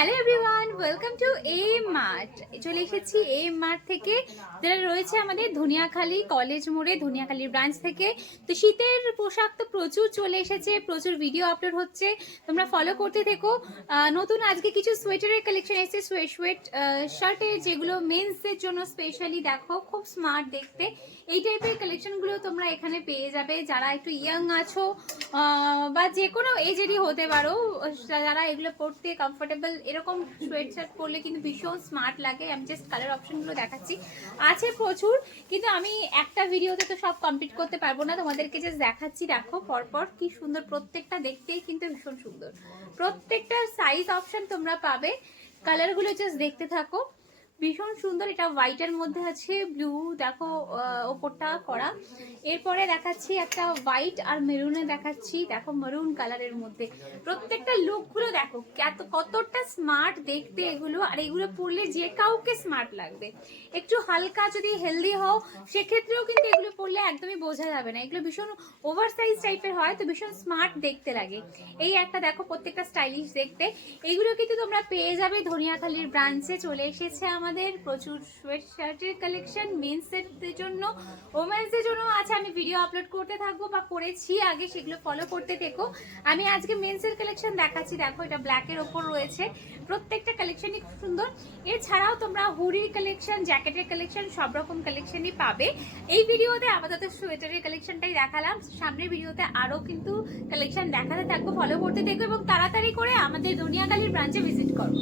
Hello everyone, welcome to A mart. চলে এসেছি এ mart থেকে, যেটা রয়েছে আমাদের ধনিয়াখালী কলেজ মোড়ে, ধনিয়াখালীর ব্রাঞ্চ থেকে। তো শীতের পোশাক তো প্রচুর চলে এসেছে, প্রচুর ভিডিও আপলোড হচ্ছে, তোমরা ফলো করতে থেকো। নতুন আজকে কিছু সোয়েটারের কালেকশন এসেছে, সোয়েট শার্টের, যেগুলো মেন্সের জন্য স্পেশালি। দেখো খুব স্মার্ট দেখতে, এই টাইপের কালেকশনগুলো তোমরা এখানে পেয়ে যাবে। যারা একটু ইয়াং আছো বা যে কোনো এজেরই হতে পারো, যারা এগুলো পরতে কমফোর্টেবল, এরকম সোয়েট শার্ট পরলে কিন্তু ভীষণ স্মার্ট লাগে। আমি জাস্ট কালার অপশনগুলো দেখাচ্ছি, আছে প্রচুর, কিন্তু আমি একটা ভিডিওতে তো সব কমপ্লিট করতে পারবো না, তোমাদেরকে জাস্ট দেখাচ্ছি। দেখো পরপর কি সুন্দর, প্রত্যেকটা দেখতেই কিন্তু ভীষণ সুন্দর। প্রত্যেকটা সাইজ অপশন তোমরা পাবে, কালারগুলো জাস্ট দেখতে থাকো, ভীষণ সুন্দর। এটা হোয়াইটের মধ্যে আছে, ব্লু দেখো ওপরটা করা। এরপরে দেখাচ্ছি একটা হোয়াইট আর মেরুনে দেখাচ্ছি, দেখো মেরুন কালারের মধ্যে। প্রত্যেকটা লুকগুলো দেখো কতটা স্মার্ট দেখতে এগুলো, আর এগুলো পরলে যে কাউকে স্মার্ট লাগবে। একটু হালকা যদি হেলদি হও সেক্ষেত্রেও কিন্তু এগুলো পরলে একদমই বোঝা যাবে না, এগুলো ভীষণ ওভার সাইজ টাইপের হয়, তো ভীষণ স্মার্ট দেখতে লাগে। এই একটা দেখো, প্রত্যেকটা স্টাইলিশ দেখতে। এগুলো কিন্তু তোমরা পেয়ে যাবে ধনিয়াখালীর ব্রাঞ্চে। চলে এসেছে আমাদের প্রচুর সোয়েট শার্টের কালেকশন মেন্সের জন্য, ওমেন্সের জন্য আছে। আমি ভিডিও আপলোড করতে থাকবো, বা করেছি আগে, সেগুলো ফলো করতে থেকো। আমি আজকে মেন্সের কালেকশন দেখাচ্ছি। দেখো এটা ব্ল্যাকের ওপর রয়েছে, প্রত্যেকটা কালেকশনই খুব সুন্দর। এছাড়াও তোমরা হুডির কালেকশন, জ্যাকেটের কালেকশন, সব রকম কালেকশনই পাবে। এই ভিডিওতে আপাতত সোয়েটারের কালেকশনটাই দেখালাম, সামনের ভিডিওতে আরো কিন্তু কালেকশন দেখাতে থাকবো, ফলো করতে থাকবো এবং তাড়াতাড়ি করে আমাদের ধনিয়াখালীর ব্রাঞ্চে ভিজিট করো।